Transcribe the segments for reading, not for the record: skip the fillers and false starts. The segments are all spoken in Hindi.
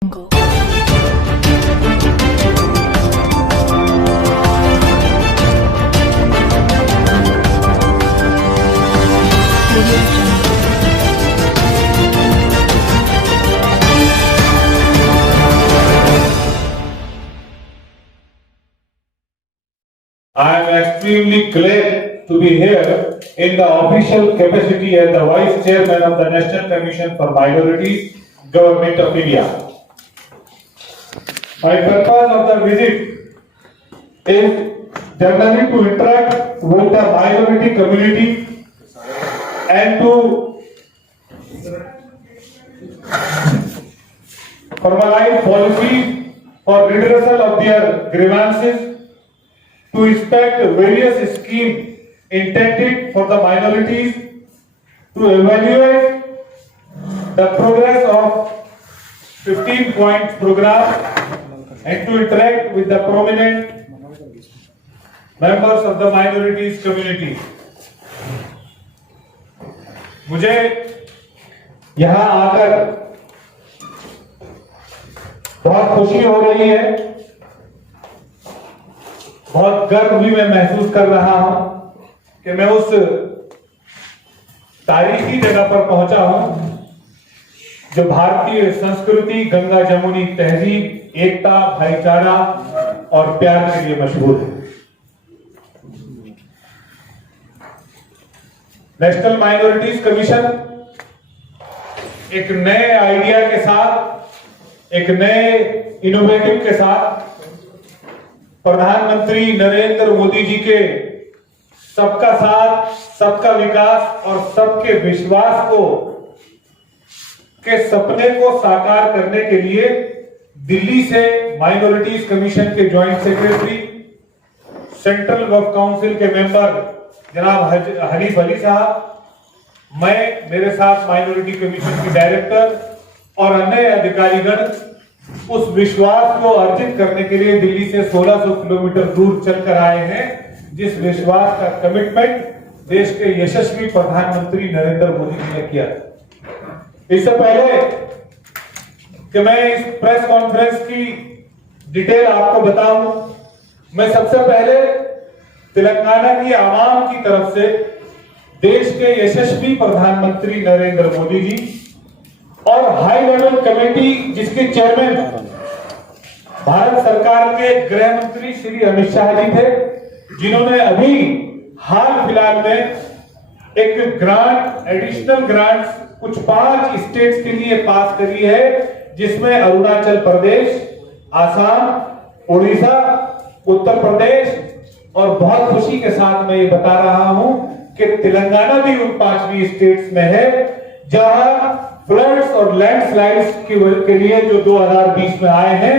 I am extremely glad to be here in the official capacity as the Vice Chairman of the National Commission for Minorities, Government of India. My purpose of the visit is generally to interact with the minority community and to formalize policies for redressal of their grievances, to inspect various schemes intended for the minorities, to evaluate the progress of 15-point program, and to interact with the prominent members of the minorities community. मुझे यहाँ आकर बहुत खुशी हो रही है, बहुत गर्व भी मैं महसूस कर रहा हूं कि मैं उस तारीखी जगह पर पहुंचा हूं जो भारतीय संस्कृति, गंगा जमुनी तहजीब, एकता, भाईचारा और प्यार के लिए मशहूर है। नेशनल माइनॉरिटीज कमीशन एक नए आइडिया के साथ, एक नए इनोवेटिव के साथ प्रधानमंत्री नरेंद्र मोदी जी के सबका साथ, सबका विकास और सबके विश्वास को के सपने को साकार करने के लिए दिल्ली से माइनॉरिटीज कमीशन के joint secretary, central work council के मेंबर जनाब हनीफ अली साहब, मैं, मेरे साथ माइनॉरिटी कमीशन की डायरेक्टर और अन्य अधिकारीगण उस विश्वास को अर्जित करने के लिए दिल्ली से 1600 किलोमीटर दूर चलकर आए हैं, जिस विश्वास का कमिटमेंट देश के यशस्वी प्रधानमंत्री नरेंद्र मोदी जी ने किया। इससे पहले कि मैं इस प्रेस कॉन्फ्रेंस की डिटेल आपको बताऊं, मैं सबसे पहले तेलंगाना की आवाम की तरफ से देश के यशस्वी प्रधानमंत्री नरेंद्र मोदी जी और हाई लेवल कमेटी जिसके चेयरमैन भारत सरकार के गृह मंत्री श्री अमित शाह जी थे, जिन्होंने अभी हाल फिलहाल में एक ग्रांट, एडिशनल ग्रांट कुछ 5 स्टेट्स के लिए पास करी है, जिसमें अरुणाचल प्रदेश, आसाम, उड़ीसा, उत्तर प्रदेश और बहुत खुशी के साथ मैं ये बता रहा हूं कि तेलंगाना भी उन 5 स्टेट्स में है जहां फ्लड्स और लैंडस्लाइड्स के लिए जो 2020 में आए हैं,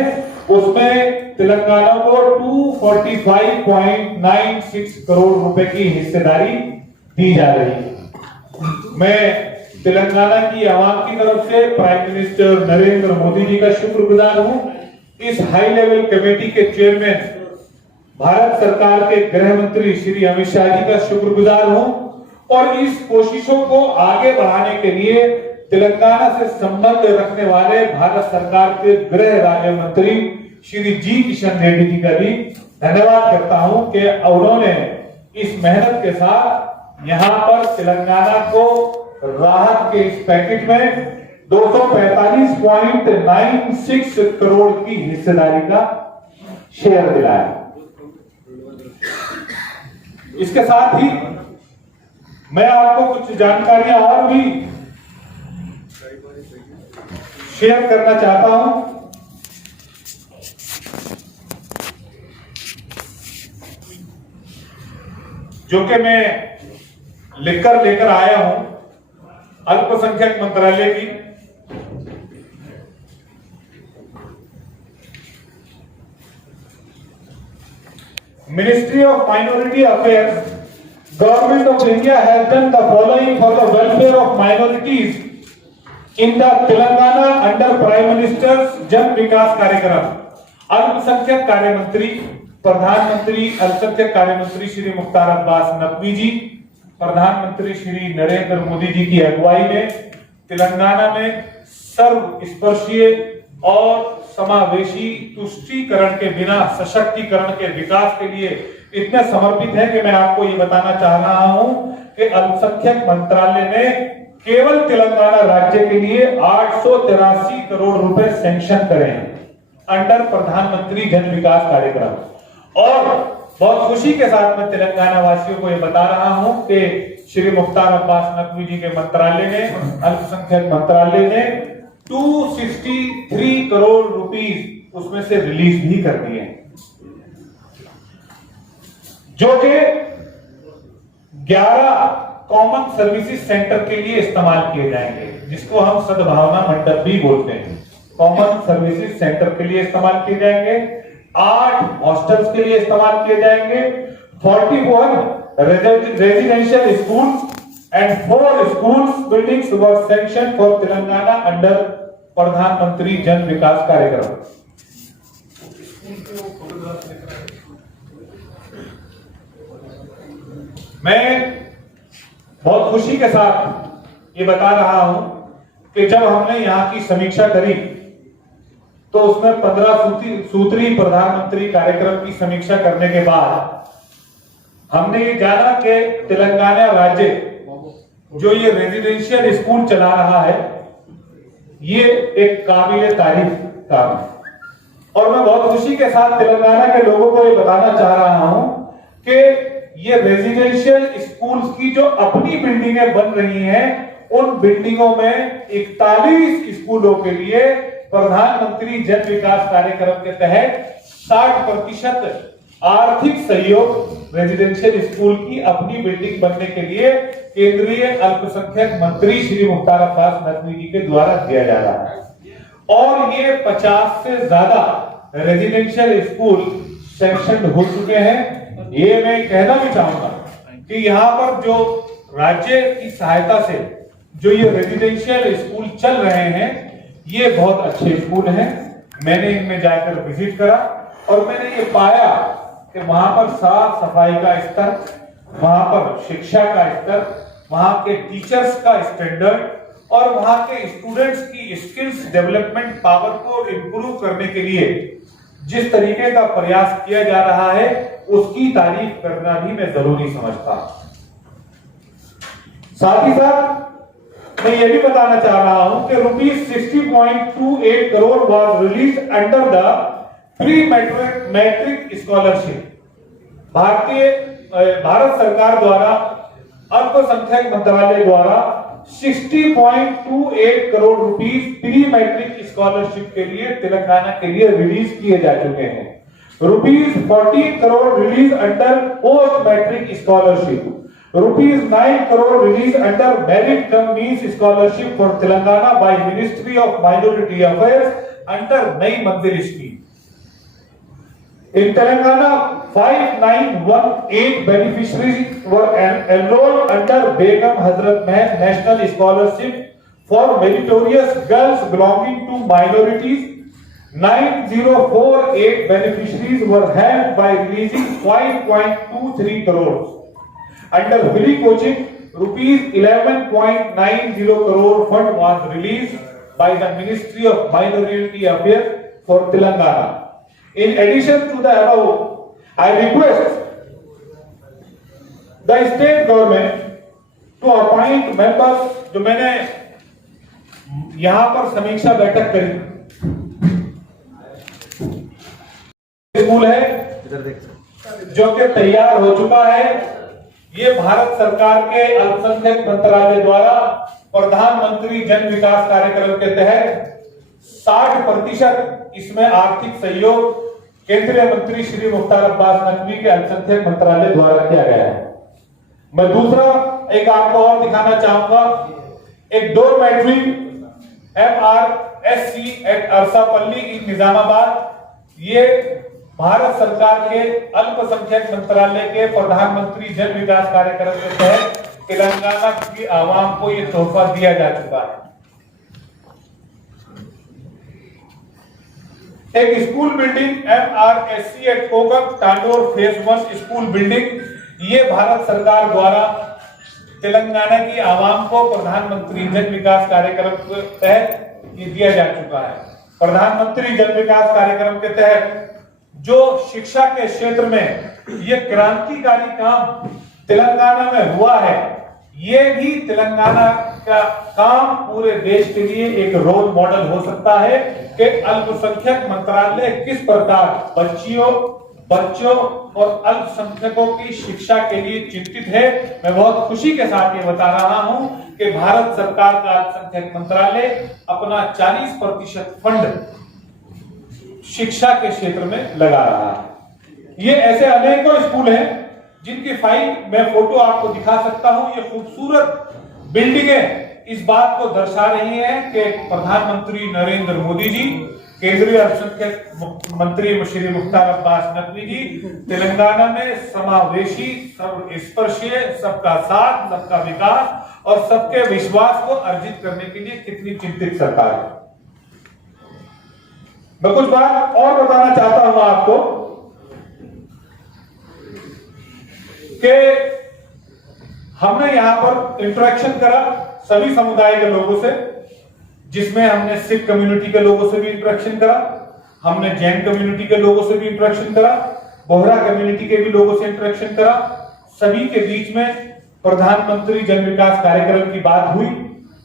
उसमें तेलंगाना को 245.96 करोड़ रुपए की हिस्सेदारी दी जा रही है। मैं तेलंगाना की आवाम की तरफ से प्राइम मिनिस्टर नरेंद्र मोदी जी का शुक्रगुजार हूं, इस हाई लेवल कमेटी के चेयरमैन भारत सरकार के गृह मंत्री श्री अमित शाह जी का शुक्रगुजार हूं और इस कोशिशों को आगे बढ़ाने के लिए तेलंगाना से संबंध रखने वाले भारत सरकार के गृह राज्य मंत्री श्री जी किशन रेड्डी जी का भी धन्यवाद करता हूं कि उन्होंने इस मेहनत के साथ यहां पर तेलंगाना को राहत के इस पैकेज में 245.96 करोड़ की हिस्सेदारी का शेयर दिलाया। इसके साथ ही मैं आपको कुछ जानकारियां और भी शेयर करना चाहता हूं। जो कि मैं लिखकर लेकर आया हूं अल्पसंख्यक मंत्रालय की। Ministry of Minority Affairs, Government of India has done the following for the welfare of minorities in the Telangana under Prime Minister's Jan Vikas कार्यक्रम। अल्पसंख्यक कार्य मंत्री, प्रधानमंत्री अल्पसंख्यक कार्य मंत्री श्री मुख्तार अब्बास नकवी जी, प्रधानमंत्री श्री नरेंद्र मोदी जी की अगुवाई में तेलंगाना में सर्वस्पर्शीय और समावेशी तुष्टीकरण के बिना सशक्तिकरण के विकास के लिए इतने समर्पित है कि मैं आपको ये बताना चाह रहा हूं कि अल्पसंख्यक मंत्रालय ने केवल तेलंगाना राज्य के लिए 883 करोड़ रुपए सैंक्शन करे हैं अंडर प्रधानमंत्री जन विकास कार्यक्रम। और बहुत खुशी के साथ मैं तेलंगाना वासियों को ये बता रहा हूं कि श्री मुख्तार अब्बास नकवी जी के मंत्रालय ने, अल्पसंख्यक मंत्रालय ने 263 करोड़ रुपीस उसमें से रिलीज भी कर दिए, जो कि 11 कॉमन सर्विसेज सेंटर के लिए इस्तेमाल किए जाएंगे, जिसको हम सद्भावना मंडप भी बोलते हैं। कॉमन सर्विसेज सेंटर के लिए इस्तेमाल किए जाएंगे, 8 हॉस्टल्स के लिए इस्तेमाल किए जाएंगे, 41 residential schools and 4 schools buildings were sanction for Telangana under प्रधानमंत्री जन विकास कार्यक्रम। मैं बहुत खुशी के साथ ये बता रहा हूं कि जब हमने यहां की समीक्षा करी तो उसमें 15 सूत्री प्रधानमंत्री कार्यक्रम की समीक्षा करने के बाद हमने ये जाना कि तेलंगाना राज्य जो ये रेजिडेंशियल स्कूल चला रहा है ये एक काबिल तारीफ काम है। और मैं बहुत खुशी के साथ तेलंगाना के लोगों को ये बताना चाह रहा हूं कि ये रेजिडेंशियल स्कूल्स की जो अपनी बिल्डिंगें बन रही हैं उन बिल्डिंगों में 41 स्कूलों के लिए प्रधानमंत्री जन विकास कार्यक्रम के तहत 60% आर्थिक सहयोग रेजिडेंशियल स्कूल की अपनी बिल्डिंग बनने के लिए केंद्रीय अल्पसंख्यक मंत्री श्री मुख्तार अब्बास नकवी जी के द्वारा दिया जा रहा है। और ये 50 से ज्यादा रेजिडेंशियल स्कूल सैंक्शन हो चुके हैं। ये मैं कहना भी चाहूंगा कि यहाँ पर जो राज्य की सहायता से जो ये रेजिडेंशियल स्कूल चल रहे हैं ये बहुत अच्छे स्कूल हैं। मैंने इनमें जाकर विजिट करा और मैंने ये पाया कि वहां पर साफ सफाई का स्तर, वहां पर शिक्षा का स्तर, वहां के टीचर्स का स्टैंडर्ड और वहां के स्टूडेंट्स की स्किल्स डेवलपमेंट पावर को इंप्रूव करने के लिए जिस तरीके का प्रयास किया जा रहा है उसकी तारीफ करना भी मैं जरूरी समझता हूं। साथ ही साथ मैं ये भी बताना चाह रहा हूं कि ₹60.28 crore was released under the pre matric scholarship. Bharat सरकार द्वारा अल्पसंख्यक मंत्रालय द्वारा 60.28 crore rupees pre matric scholarship के लिए तेलंगाना के लिए रिलीज किए जा चुके हैं। ₹14 crore released under post matric scholarship, ₹9 crore released under merit cum means scholarship for Telangana by Ministry of Minority Affairs under Nai Mandir scheme. In Telangana, 5918 beneficiaries were enrolled under Begum Hazrat Mahal National Scholarship for meritorious girls belonging to minorities. 9048 beneficiaries were helped by releasing 5.23 crores. Under free coaching, ₹11.90 crore fund was released by the Ministry of Minority Affairs for Telangana. In addition to the above, I request the state government to appoint members। जो मैंने यहाँ पर समीक्षा बैठक करी, स्कूल है जो कि तैयार हो चुका है। ये भारत सरकार के अल्पसंख्यक मंत्रालय द्वारा प्रधानमंत्री जन विकास कार्यक्रम के तहत 60% इसमें आर्थिक सहयोग केंद्रीय मंत्री श्री मुख्तार अब्बास नकवी के अल्पसंख्यक मंत्रालय द्वारा किया गया है। मैं दूसरा एक आपको और दिखाना चाहूंगा, एक डोरमेट्री MRSC एट अरसापल्ली इन निजामाबाद। ये भारत सरकार के अल्पसंख्यक मंत्रालय के प्रधानमंत्री जन विकास कार्यक्रम के तहत तेलंगाना की आवाम को यह तोहफा दिया जा चुका है। एक स्कूल बिल्डिंग MRSC एट कोकक टांडोर फेज 1 स्कूल बिल्डिंग, ये भारत सरकार द्वारा तेलंगाना की आवाम को प्रधानमंत्री जन विकास कार्यक्रम के तहत ये दिया जा चुका है। प्रधानमंत्री जन विकास कार्यक्रम के तहत जो शिक्षा के क्षेत्र में ये क्रांतिकारी काम तेलंगाना में हुआ है, ये भी तेलंगाना का काम पूरे देश के लिए एक रोल मॉडल हो सकता है कि अल्पसंख्यक मंत्रालय किस प्रकार बच्चों और अल्पसंख्यकों की शिक्षा के लिए चिंतित है। मैं बहुत खुशी के साथ ये बता रहा हूं कि भारत सरकार का अल्पसंख्यक मंत्रालय अपना 40% फंड शिक्षा के क्षेत्र में लगा रहा है। ये ऐसे अनेकों स्कूल हैं जिनकी फाइल मैं फोटो आपको दिखा सकता हूं। ये खूबसूरत बिल्डिंगें इस बात को दर्शा रही हैं कि प्रधानमंत्री नरेंद्र मोदी जी, केंद्रीय अल्पसंख्यक मंत्री श्री मुख्तार अब्बास नकवी जी तेलंगाना में समावेशी, सर्वस्पर्शीय, सबका साथ, सबका विकास और सबके विश्वास को अर्जित करने के लिए कितनी चिंतित सरकार है। मैं कुछ बात और बताना चाहता हूं आपको कि हमने यहां पर इंटरेक्शन करा सभी समुदाय के लोगों से, जिसमें हमने सिख कम्युनिटी के लोगों से भी इंटरेक्शन करा, हमने जैन कम्युनिटी के लोगों से भी इंटरेक्शन करा, बोहरा कम्युनिटी के भी लोगों से इंटरेक्शन करा। सभी के बीच में प्रधानमंत्री जन विकास कार्यक्रम की बात हुई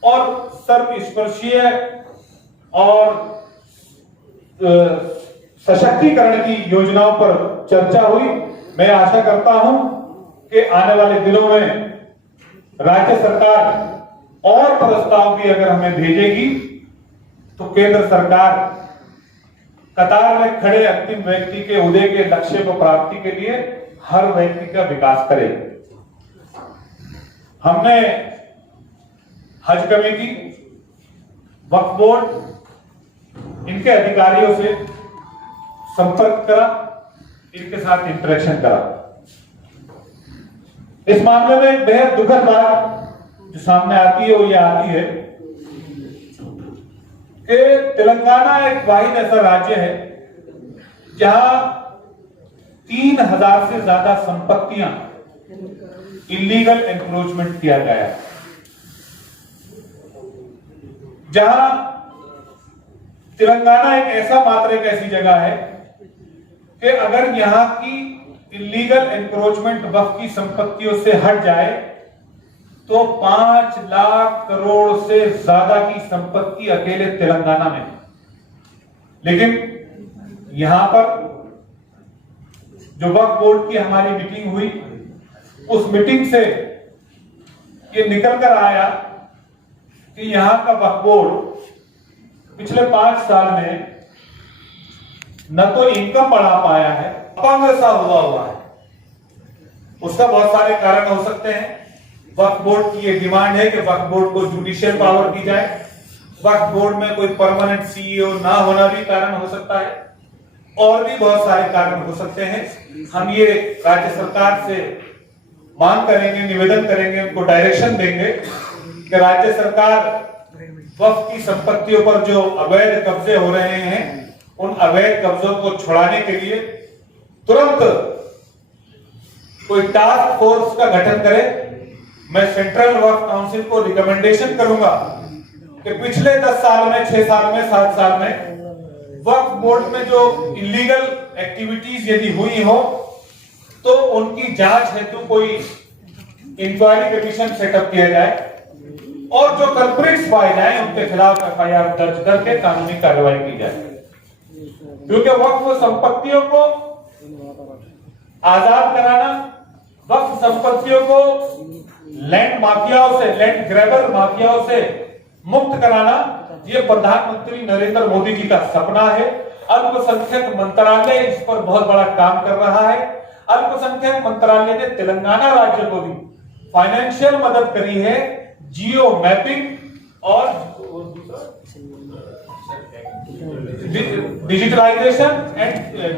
और सर्वस्पर्शीय और सशक्तिकरण की योजनाओं पर चर्चा हुई। मैं आशा करता हूं कि आने वाले दिनों में राज्य सरकार और प्रस्ताव भी अगर हमें भेजेगी तो केंद्र सरकार कतार में खड़े अंतिम व्यक्ति के उदय के लक्ष्य को प्राप्ति के लिए हर व्यक्ति का विकास करे। हमने हज कमेटी, वक्फ बोर्ड, इनके अधिकारियों से संपर्क करा, इनके साथ इंटरेक्शन करा। इस मामले में एक बेहद दुखद बात जो सामने आती है वो ये आती है कि तेलंगाना एक वाहिद ऐसा राज्य है जहां 3000 से ज्यादा संपत्तियां इलीगल एनक्रोचमेंट किया गया है, जहां तेलंगाना एक ऐसी जगह है कि अगर यहां की इलीगल एनक्रोचमेंट वक्फ की संपत्तियों से हट जाए तो 5 लाख करोड़ से ज्यादा की संपत्ति अकेले तेलंगाना में। लेकिन यहां पर जो वक्फ बोर्ड की हमारी मीटिंग हुई, उस मीटिंग से ये निकल कर आया कि यहां का वक्फ बोर्ड पिछले 5 साल में न तो इनकम बढ़ा पाया है, अपंग सा हुआ है। उसका बहुत सारे कारण हो सकते हैं। वक्फ बोर्ड की ये डिमांड है कि वक्फ बोर्ड को जुडिशियल पावर दी जाए। वक्फ बोर्ड में कोई परमानेंट सीईओ ना होना भी कारण हो सकता है, और भी बहुत सारे कारण हो सकते हैं। हम ये राज्य सरकार से मांग करेंगे, निवेदन करेंगे, उनको डायरेक्शन देंगे कि राज्य सरकार वक्फ की संपत्तियों पर जो अवैध कब्जे हो रहे हैं, उन अवैध कब्जों को छुड़ाने के लिए तुरंत कोई टास्क फोर्स का गठन करे। मैं सेंट्रल वक्फ काउंसिल को रिकमेंडेशन करूंगा कि पिछले 10 साल में, 6 साल में, 7 साल में वक्फ बोर्ड में जो इलीगल एक्टिविटीज यदि हुई हो तो उनकी जांच हेतु कोई इंक्वायरी कमीशन सेटअप किया जाए और जो कल्प्रिट्स पाए जाए उनके खिलाफ एफआईआर दर्ज करके कानूनी कार्रवाई की जाए। क्योंकि वक्फ संपत्तियों को आजाद कराना, वक्फ संपत्तियों को लैंड माफियाओं से, लैंड ग्रैबर माफियाओं से मुक्त कराना, ये प्रधानमंत्री नरेंद्र मोदी जी का सपना है। अल्पसंख्यक मंत्रालय इस पर बहुत बड़ा काम कर रहा है। अल्पसंख्यक मंत्रालय ने तेलंगाना राज्य को भी फाइनेंशियल मदद करी है, जियो मैपिंग और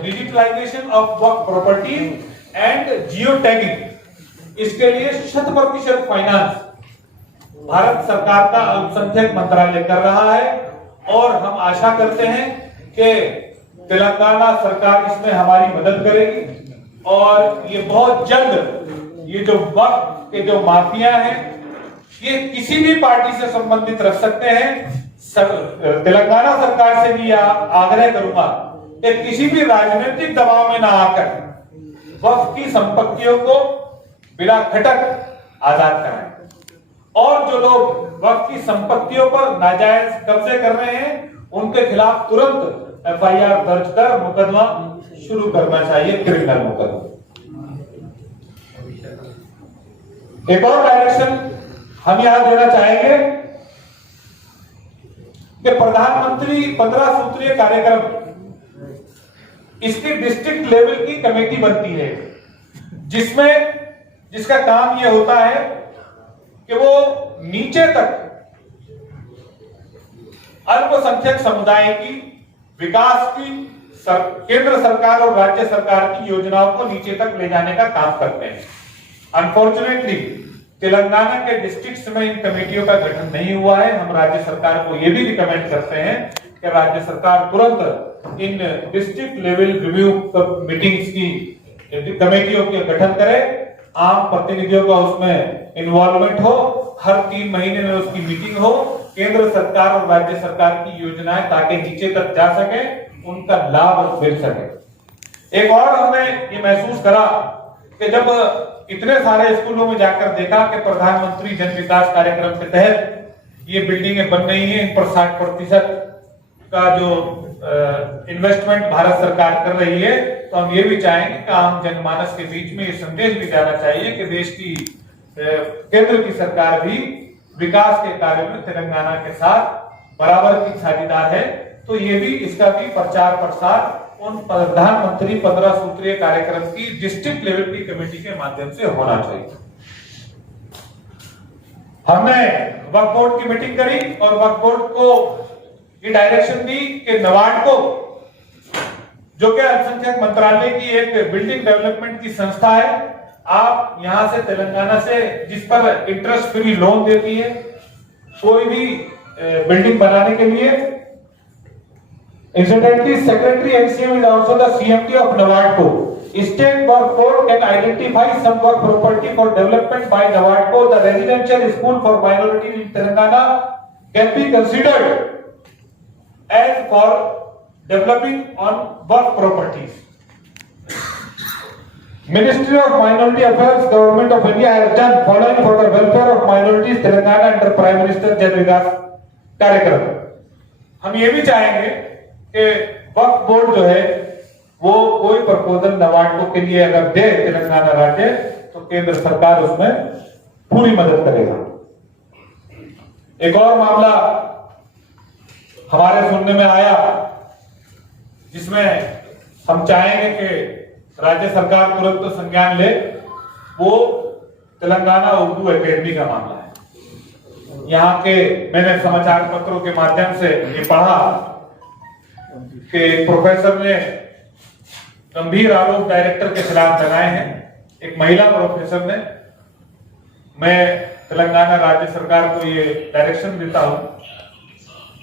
digitalization of Waqf property and geo tagging. इसके लिए 100% फाइनेंस भारत सरकार का अल्पसंख्यक मंत्रालय कर रहा है और हम आशा करते हैं कि तेलंगाना सरकार इसमें हमारी मदद करेगी और ये बहुत जल्द ये जो वक्फ के जो माफिया हैं, ये किसी भी पार्टी से संबंधित रख सकते हैं, तेलंगाना सरकार से भी आग्रह करूंगा कि किसी भी राजनीतिक दबाव में ना आकर वक्फ की संपत्तियों को बिना खटक आजाद कराएं और जो लोग वक्फ की संपत्तियों पर नाजायज कब्जे कर रहे हैं उनके खिलाफ तुरंत एफआईआर दर्ज कर मुकदमा शुरू करना चाहिए, क्रिमिनल मुकदमा। एक और डायरेक्शन हम यहां देना चाहेंगे कि प्रधानमंत्री 15 सूत्रीय कार्यक्रम, इसकी डिस्ट्रिक्ट लेवल की कमेटी बनती है जिसका काम यह होता है कि वो नीचे तक अल्पसंख्यक समुदाय की विकास की केंद्र सरकार और राज्य सरकार की योजनाओं को नीचे तक ले जाने का काम करते हैं। अनफॉर्चुनेटली तेलंगाना के डिस्ट्रिक्ट्स में इन कमेटियों का गठन नहीं हुआ है। हम राज्य सरकार को यह भी रिकमेंड करते हैं कि राज्य सरकार तुरंत इन डिस्ट्रिक्ट लेवल रिव्यू मीटिंग्स की कमेटियों के गठन करे, आम प्रतिनिधियों का उसमें इन्वॉल्वमेंट हो, हर 3 महीने में उसकी मीटिंग हो, केंद्र सरकार और राज्य सरकार की योजनाएं ताकि नीचे तक जा सके, उनका लाभ मिल सके। एक और हमने ये महसूस करा कि जब इतने सारे स्कूलों में जाकर देखा कि प्रधानमंत्री जन विकास कार्यक्रम के तहत ये बिल्डिंगें बन रही हैं, इन पर 60% का जो इन्वेस्टमेंट भारत सरकार कर रही है, तो हम ये भी चाहेंगे कि आम जनमानस के बीच में ये संदेश भी जाना चाहिए कि देश की केंद्र की सरकार भी विकास के कार्य में तेलंगाना के साथ बराबर की साझेदार है। तो ये भी इसका भी प्रचार प्रसार उन प्रधानमंत्री 15 सूत्रीय कार्यक्रम की डिस्ट्रिक्ट लेवल की कमेटी के माध्यम से होना चाहिए। हमने वक्फ बोर्ड की मीटिंग करी और वक्फ बोर्ड को ये डायरेक्शन दी कि नवाड को, जो कि अल्पसंख्यक मंत्रालय की एक बिल्डिंग डेवलपमेंट की संस्था है, आप यहां से तेलंगाना से जिस पर इंटरेस्ट फ्री लोन देती है कोई भी बिल्डिंग बनाने के लिए। Incidentally, Secretary NCM is also the CMD of NABARDCO. State Work Board can identify some work property for development by NABARDCO. The residential school for minorities in Telangana can be considered as for developing on work properties. Ministry of Minority Affairs, Government of India has done following for the welfare of minorities Telangana under Prime Minister Jan Vikas कार्यक्रम। हम ये भी चाहेंगे कि वक्फ बोर्ड जो है वो कोई प्रपोजल नवाडको के लिए अगर दे तेलंगाना राज्य, तो केंद्र सरकार उसमें पूरी मदद करेगा। एक और मामला हमारे सुनने में आया जिसमें हम चाहेंगे कि राज्य सरकार तुरंत संज्ञान ले, वो तेलंगाना उर्दू एकेडमी का मामला है। यहाँ के मैंने समाचार पत्रों के माध्यम से ये पढ़ा कि प्रोफेसर ने गंभीर आरोप डायरेक्टर के खिलाफ लगाए हैं, एक महिला प्रोफेसर ने। मैं तेलंगाना राज्य सरकार को ये डायरेक्शन देता हूं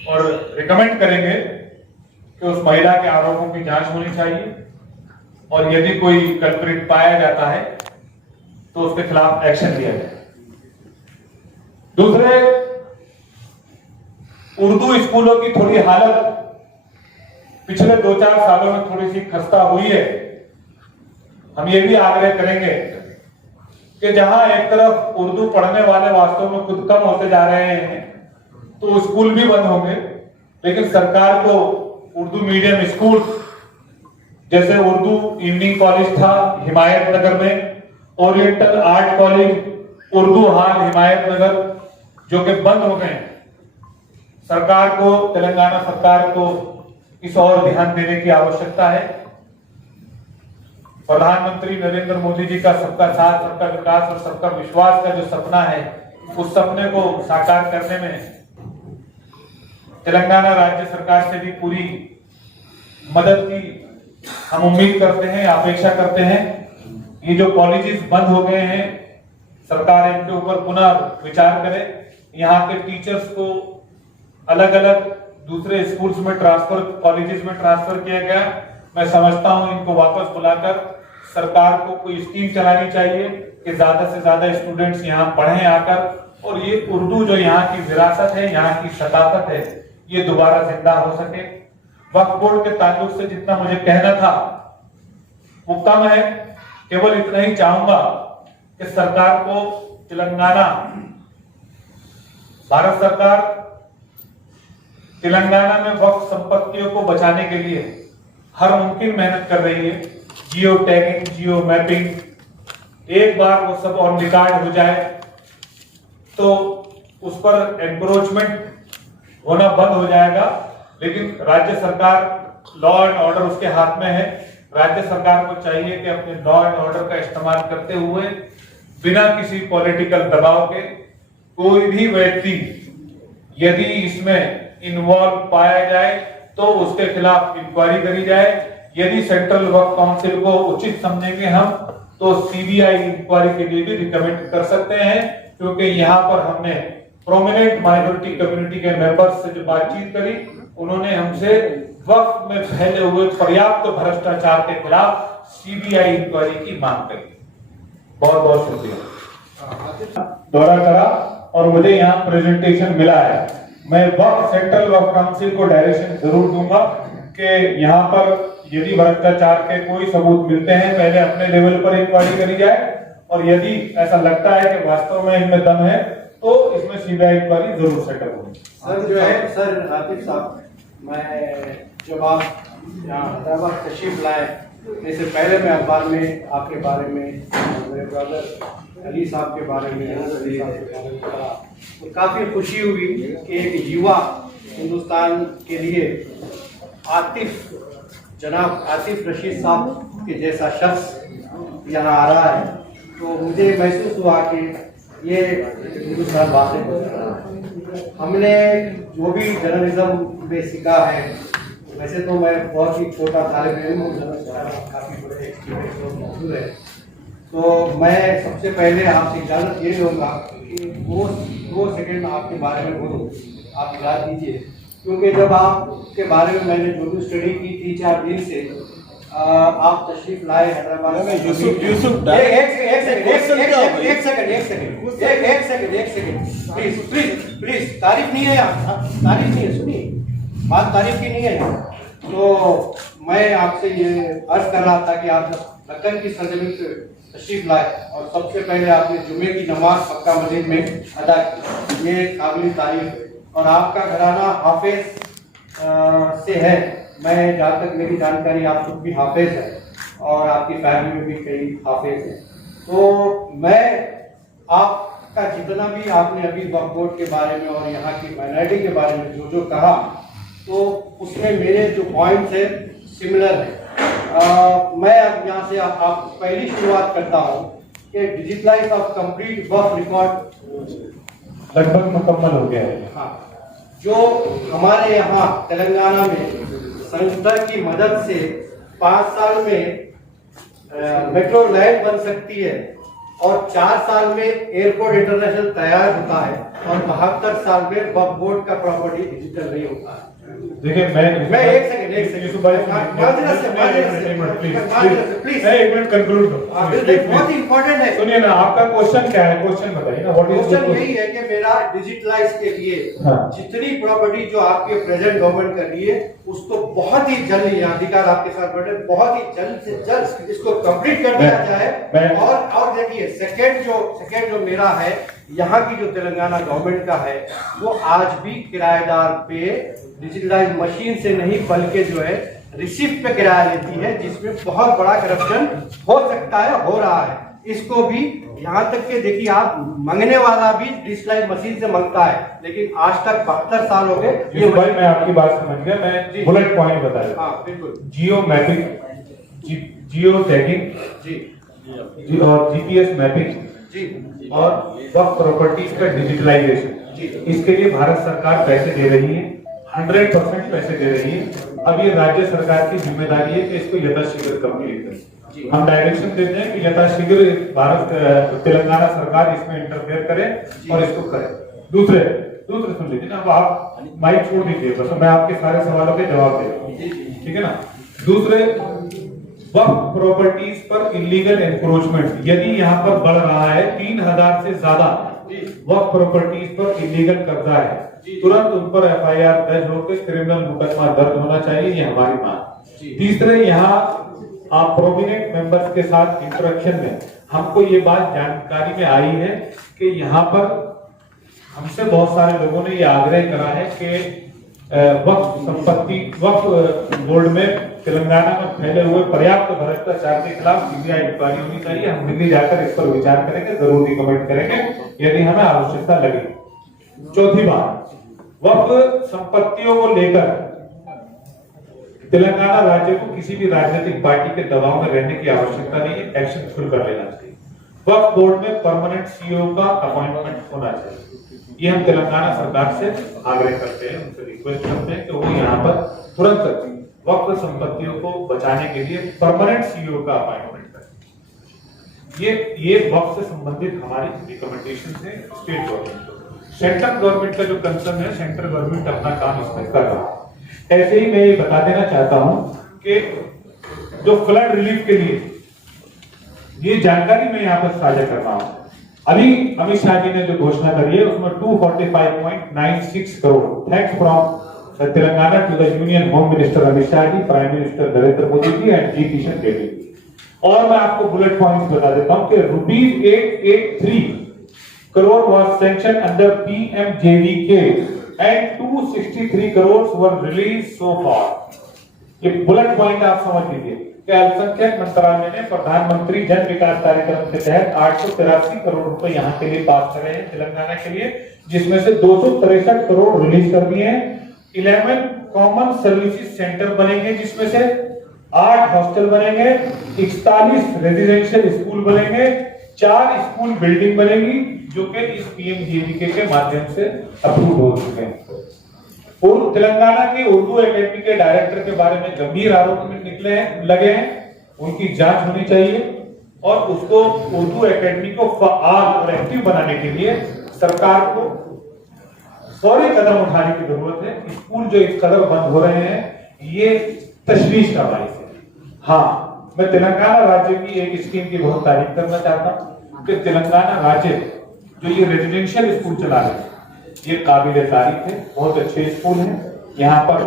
और रिकमेंड करेंगे कि उस महिला के आरोपों की जांच होनी चाहिए और यदि कोई कल्प्रिट पाया जाता है तो उसके खिलाफ एक्शन लिया जाए। दूसरे, उर्दू स्कूलों की थोड़ी हालत पिछले 2-4 सालों में थोड़ी सी खस्ता हुई है। हम ये भी आग्रह करेंगे कि जहां एक तरफ उर्दू पढ़ने वाले वास्तव में खुद कम होते जा रहे हैं, तो स्कूल भी बंद होंगे, लेकिन सरकार को उर्दू मीडियम स्कूल जैसे उर्दू इवनिंग कॉलेज था हिमायत नगर में, ओरिएंटल आर्ट कॉलेज उर्दू हाल हिमायत नगर, जो कि बंद हो गए, सरकार को, तेलंगाना सरकार को इस और ध्यान देने की आवश्यकता है। प्रधानमंत्री नरेंद्र मोदी जी का सबका साथ, सबका विकास और सबका विश्वास का जो सपना है, उस सपने को साकार करने में तेलंगाना राज्य सरकार से भी पूरी मदद की हम उम्मीद करते हैं, अपेक्षा करते हैं। ये जो कॉलेजेस बंद हो गए हैं, सरकार इनके ऊपर पुनः विचार करे। यहाँ के टीचर्स को अलग अलग दूसरे स्कूल्स में ट्रांसफर, कॉलेजेस में ट्रांसफर किया गया। मैं समझता हूं इनको वापस बुलाकर सरकार को कोई स्कीम चलानी चाहिए कि ज्यादा से ज्यादा स्टूडेंट्स यहाँ पढ़ें आकर, और ये उर्दू जो यहाँ की विरासत है, यहाँ की सकाफत है, ये दोबारा जिंदा हो सके। वक्फ बोर्ड के ताल्लुक से जितना मुझे कहना था वो कम है। केवल इतना ही चाहूंगा कि सरकार को तेलंगाना, भारत सरकार तेलंगाना में वक्फ संपत्तियों को बचाने के लिए हर मुमकिन मेहनत कर रही है। जियो टैगिंग, जियो मैपिंग, एक बार वो सब और रिकॉर्ड हो जाए तो उस पर एनक्रोचमेंट होना बंद हो जाएगा। लेकिन राज्य सरकार, लॉ एंड ऑर्डर उसके हाथ में है। राज्य सरकार को चाहिए कि अपने लॉ एंड ऑर्डर का इस्तेमाल करते हुए बिना किसी पॉलिटिकल दबाव के कोई भी व्यक्ति यदि इसमें इन्वॉल्व पाया जाए तो उसके खिलाफ इंक्वायरी करी जाए। यदि सेंट्रल वक्फ काउंसिल को उचित समझेंगे हम तो सीबीआई इंक्वायरी के लिए भी रिकमेंड कर सकते हैं, क्योंकि यहाँ पर हमने प्रोमिनेंट माइनॉरिटी कम्युनिटी के मेंबर्स से जो बातचीत करी, उन्होंने हमसे वक्फ में फैले हुए पर्याप्त भ्रष्टाचार के खिलाफ सीबीआई इंक्वायरी की मांग करी। बहुत बहुत शुक्रिया। दौरा करा और मुझे यहाँ प्रेजेंटेशन मिला है। मैं वक्फ सेंट्रल वक्फ काउंसिल को डायरेक्शन जरूर दूंगा कि यहाँ पर यदि भ्रष्टाचार के कोई सबूत मिलते हैं पहले अपने लेवल पर इंक्वायरी करी जाए, और यदि ऐसा लगता है कि वास्तव में इनमें दम है तो इसमें सीबीआई इंक्वायरी जरूर सेटअप होगी। सर जो है, सर आतिफ साहब, मैं जब आप यहाँ हैदराबाद तशरीफ लाए इससे पहले मैं अखबार में आपके बारे में, मेरे ब्रदर अली साहब के बारे में पढ़ा तो काफ़ी खुशी हुई कि एक युवा हिंदुस्तान के लिए जनाब आतिफ रशीद साहब के जैसा शख्स यहाँ आ रहा है। तो मुझे महसूस हुआ कि ये हिंदुस्तान वाकई बदल रहा है। हमने जो भी जर्नलिज्म में सीखा है, वैसे तो मैं बहुत ही छोटा तालिब इल्म हूँ, काफ़ी बड़े एक्सपीरियंस मौजूद है। तो मैं सबसे पहले आपसे इजाज़त ये लूँगा कि दो सेकंड आपके बारे में बोलूँ, आप इजाज़त दीजिए, क्योंकि जब आपके बारे में मैंने जो भी स्टडी की 3-4 दिन से आप तशरीफ लाए हैदराबाद में। एक सेकंड प्लीज, तारीफ नहीं है यहाँ, तारीफ नहीं है, सुनिए, बात तारीफ की नहीं है यहाँ। तो मैं आपसे ये अर्ज कर रहा था कि आप जब दक्कन की सरजमीन पे तशरीफ लाए और सबसे पहले आपने जुमे की नमाज मक्का मस्जिद में अदा की, ये काबिल तारीफ है। और आपका घराना हाफिज से है, मैं जहाँ तक मेरी जानकारी आप खुद भी हाफिज है और आपकी फैमिली में भी कई हाफिज हैं। तो मैं आपका जितना भी आपने अभी वक्फ बोर्ड के बारे में और यहाँ की माइनॉरिटी के बारे में जो कहा, तो उसमें मेरे जो पॉइंट्स है सिमिलर है। मैं अब यहाँ से आप पहली शुरुआत करता हूँ कि digitalize of complete Waqf record लगभग मुकम्मल हो गया है। हाँ, जो हमारे यहाँ तेलंगाना में संस्था की मदद से 5 साल में मेट्रो लाइन बन सकती है और 4 साल में एयरपोर्ट इंटरनेशनल तैयार होता है और 72 साल में वक्फ बोर्ड का प्रॉपर्टी डिजिटल नहीं होता है। देखिए मैं एक सेकंड कंक्लूड बहुत इंपॉर्टेंट है। सुनिए ना, आपका क्वेश्चन क्या है? क्वेश्चन बताइए ना। क्वेश्चन यही है कि मेरा डिजिटलाइज के लिए जितनी प्रॉपर्टी जो आपके प्रेजेंट गवर्नमेंट कर रही है उसको बहुत ही जल्द, यहाँ अधिकार आपके साथ बैठे, बहुत ही जल्द से जल्द इसको कंप्लीट कर दिया जाए। और देखिए सेकंड जो मेरा है, यहाँ की जो तेलंगाना गवर्नमेंट का है वो आज भी किराएदार पे डिजिटलाइज मशीन से नहीं बल्कि जो है रिसिप्ट पे किराया लेती है, जिसमें बहुत बड़ा करप्शन हो सकता है, हो रहा है। इसको भी यहाँ तक के देखिए, आप मांगने वाला भी डिजिटलाइज मशीन से मांगता है, लेकिन आज तक 72 साल हो गए। ये भाई मैं आपकी बात समझ गया, मैं बुलेट पॉइंट बता रहा हूँ। हाँ बिल्कुल, जियो मैपिंग, जियो टैगिंग जी, और जीपीएस मैपिंग जी, और वक्फ प्रॉपर्टीज का डिजिटलाइजेशन, इसके लिए भारत सरकार पैसे दे रही है, 100% पैसे दे रही है। अब ये राज्य सरकार की जिम्मेदारी है कि इसको यथाशीघ्र कंप्लीट करें। हम डायरेक्शन देते हैं कि यथाशीघ्र तेलंगाना सरकार इसमें इंटरफेयर करे और इसको करे। दूसरे सुन लीजिए ना, अब आप माइक छोड़ दीजिए, बस मैं आपके सारे सवालों के जवाब दे रहा हूँ, ठीक है ना। दूसरे, वक्फ प्रॉपर्टीज पर इलीगल एनक्रोचमेंट यदि यहाँ पर बढ़ रहा है, 3000 से ज्यादा वक्फ प्रॉपर्टीज पर इलीगल कब्जा है, तुरंत उन पर एफआईआर दर्ज होकर क्रिमिनल मुकदमा दर्ज होना चाहिए, ये हमारी मांग। तीसरे, यहाँ आप प्रोमिनेंट मेंबर्स के साथ इंटरेक्शन में हमको ये बात जानकारी में आई है कि यहाँ पर हमसे बहुत सारे लोगों ने ये आग्रह करा है कि वक्फ बोर्ड में तेलंगाना में फैले हुए पर्याप्त भ्रष्टाचार के खिलाफ सीबीआई इंक्वायरी होनी चाहिए। हम दिल्ली जाकर इस पर विचार करेंगे, जरूर रिकमेंड करेंगे यदि हमें आवश्यकता लगे। चौथी बात, वक्फ संपत्तियों को लेकर तेलंगाना राज्य को किसी भी राजनीतिक पार्टी के दबाव में रहने की आवश्यकता नहीं है, एक्शन शुरू कर लेना चाहिए। वक्फ बोर्ड में परमानेंट सीईओ का अपॉइंटमेंट होना चाहिए, ये हम तेलंगाना सरकार से आग्रह करते हैं, उनसे रिक्वेस्ट करते हैं कि वो यहाँ पर तुरंत वक्फ संपत्तियों को बचाने के लिए परमानेंट सीईओ का अपॉइंटमेंट करें। ये वक्फ से संबंधित हमारी रिकमेंडेशन है स्टेट गवर्नमेंट को। सेंट्रल गवर्नमेंट का जो कंसर्न है, सेंट्रल गवर्नमेंट अपना काम इसमें कर रहा है। ऐसे ही मैं ये बता देना चाहता हूं कि जो फ्लड रिलीफ के लिए ये जानकारी मैं यहाँ पर साझा कर रहा हूं, अभी अमित शाह जी ने जो घोषणा करी है उसमें 245.96 crore, thanks from Telangana to the union home minister Amit Shah ji, prime minister Narendra Modi ji and G Kishan Reddy ji. और मैं आपको बुलेट पॉइंट्स बता देता हूं कि ₹883 crore was sanctioned under PMJDK and 263 crores were released so far। ये बुलेट पॉइंट आप समझ लीजिए कि अल्पसंख्यक मंत्रालय ने प्रधानमंत्री जन विकास कार्यक्रम के तहत 883 करोड़ रुपए यहाँ के लिए पास करे हैं तेलंगाना के लिए, जिसमें से 263 करोड़ रिलीज कर दिए हैं। 11 कॉमन सर्विसेज सेंटर बनेंगे, जिसमें से 8 हॉस्टल बनेंगे, 41 रेजिडेंशियल स्कूल बनेंगे, 4 स्कूल बिल्डिंग बनेगी जो कि इस पीएमजीडीके के माध्यम से अप्रूव हो चुके हैं। पूर्व तेलंगाना के उर्दू एकेडमी के डायरेक्टर के बारे में गंभीर आरोप लगे हैं, उनकी जांच होनी चाहिए और उसको उर्दू एकेडमी को फाल और एक्टिव बनाने के लिए सरकार को फौरी कदम उठाने की जरूरत है। स्कूल जो इस कदर बंद हो रहे हैं ये तशवीश का बाइस है। हाँ, मैं तेलंगाना राज्य की एक स्कीम की बहुत तारीफ करना चाहता हूँ कि तेलंगाना राज्य जो ये रेजिडेंशियल स्कूल चला रहे हैं ये काबिल तारीफ है, बहुत अच्छे स्कूल हैं। यहाँ पर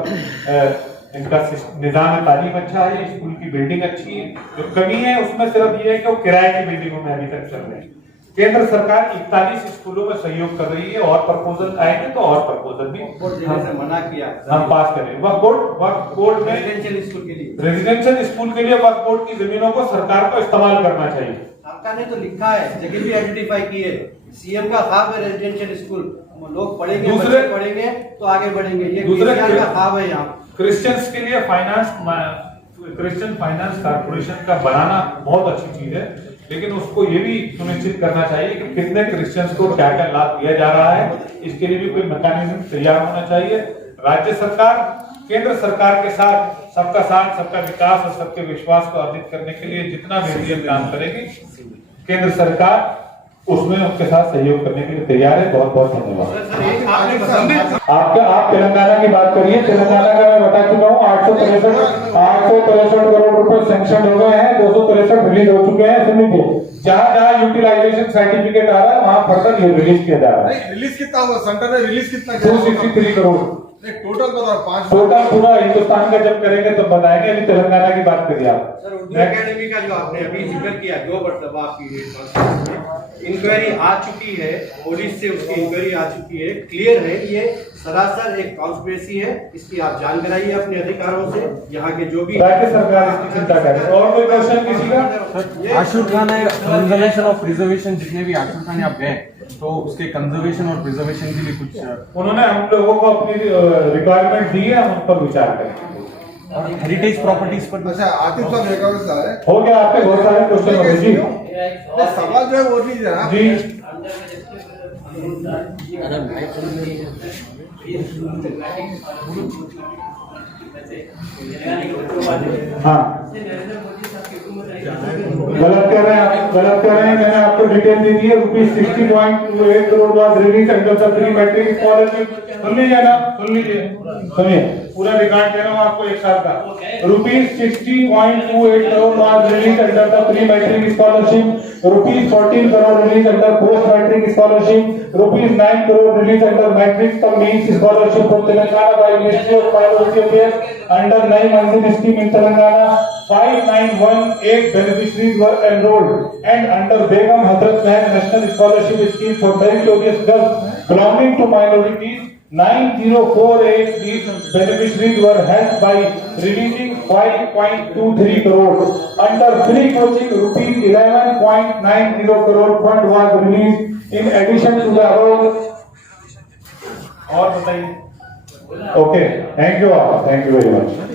इनका निजाम तालीम अच्छा है, स्कूल की बिल्डिंग अच्छी है। जो कमी है उसमें सिर्फ ये है कि वो किराए की बिल्डिंगों में अभी तक चल रहे हैं। केंद्र सरकार 41 स्कूलों में सहयोग कर रही है और प्रपोजल आएंगे तो और प्रपोजल भी मना किया हम पास करें। वक्फ बोर्ड में रेजिडेंशियल स्कूल के लिए वक्फ बोर्ड की जमीनों को सरकार को इस्तेमाल करना चाहिए। सरकार ने तो लिखा है, जगह भी आइडेंटिफाई की है, सीएम का ख्वाब है रेजिडेंशियल स्कूल, लोग पढ़ेंगे, दूसरे पढ़ेंगे तो आगे बढ़ेंगे, ये दूसरे का ख्वाब है। यहाँ क्रिश्चियंस के लिए क्रिश्चियन फाइनेंस कारपोरेशन का बनाना बहुत अच्छी चीज है, लेकिन उसको ये भी सुनिश्चित करना चाहिए कि कितने क्रिश्चियंस को क्या क्या लाभ दिया जा रहा है, इसके लिए भी कोई मैकेनिज्म तैयार होना चाहिए। राज्य सरकार केंद्र सरकार के साथ सबका विकास और सबके विश्वास को अर्जित करने के लिए जितना भी काम करेगी, केंद्र सरकार उसमें उनके साथ सहयोग करने के लिए तैयार है। बहुत बहुत धन्यवाद। आप तेलंगाना की बात करिए, तेलंगाना का मैं बता चुका हूँ 863 करोड़ रुपए सैंक्शन हो गए हैं, 263 रिलीज हो चुके हैं। सुन लीजिए, जहाँ जहाँ यूटिलाइजेशन सर्टिफिकेट आ रहा है वहाँ फर्दर ये रिलीज किया जा रहा है। रिलीज कितना हुआ सेंटर ने, रिलीज कितना 263 करोड़ टोटल बताओ। 5 टोटल पूरा हिंदुस्तान का जब करेंगे तो बताएंगे। अभी तेलंगाना की बात करिए आप। सर, उर्दू एकेडमी का जो आपने अभी जिक्र किया, जो मतलब आपकी इंक्वायरी आ चुकी है, पुलिस से उसकी इंक्वायरी आ चुकी है, क्लियर है, ये सरासर एक कॉन्स्पिरेसी है। इसकी आप जान कराइए अपने अधिकारों से, यहाँ के जो भी राज्य सरकार इसकी चिंता करे। और कोई क्वेश्चन किसी का? आशुर खान है, कंजर्वेशन और प्रिजर्वेशन, जितने भी आशुर खान आप गए तो उसके कंजर्वेशन और प्रिजर्वेशन के लिए कुछ उन्होंने हम लोगों को अपनी रिक्वायरमेंट दी है, हम उन पर विचार करेंगे। और हेरिटेज प्रॉपर्टीज पर अच्छा आतिफ साहब है हो गया, आपके बहुत सारे क्वेश्चन हो जी। सवाल जो है वो नहीं जनाब जी हाँ, गलत कह रहे हैं आप, गलत कह रहे हैं। मैंने आपको आपको डिटेल दे दी है। ₹60.28 crore was released under the pre-matric scholarship। सुन लीजिए ना, सुनिए पूरा रिकॉर्ड दे रहा हूँ आपको एक साल का। ₹60.28 crore was released under the pre-matric scholarship, ₹14 crore released under post-matric scholarship, ₹9 crore released under matric cum means scholarship from Telangana by Ministry of Minority Affairs under Nai Manzil scheme in Telangana। 5918 beneficiaries were enrolled and under Begum Hazrat Mahal National Scholarship Scheme for meritorious girls belonging to minorities, 9048 beneficiaries were helped by releasing 5.23 crore under free coaching. ₹11.90 crore fund was released in addition to the above। और बताइए। Okay, thank you very much.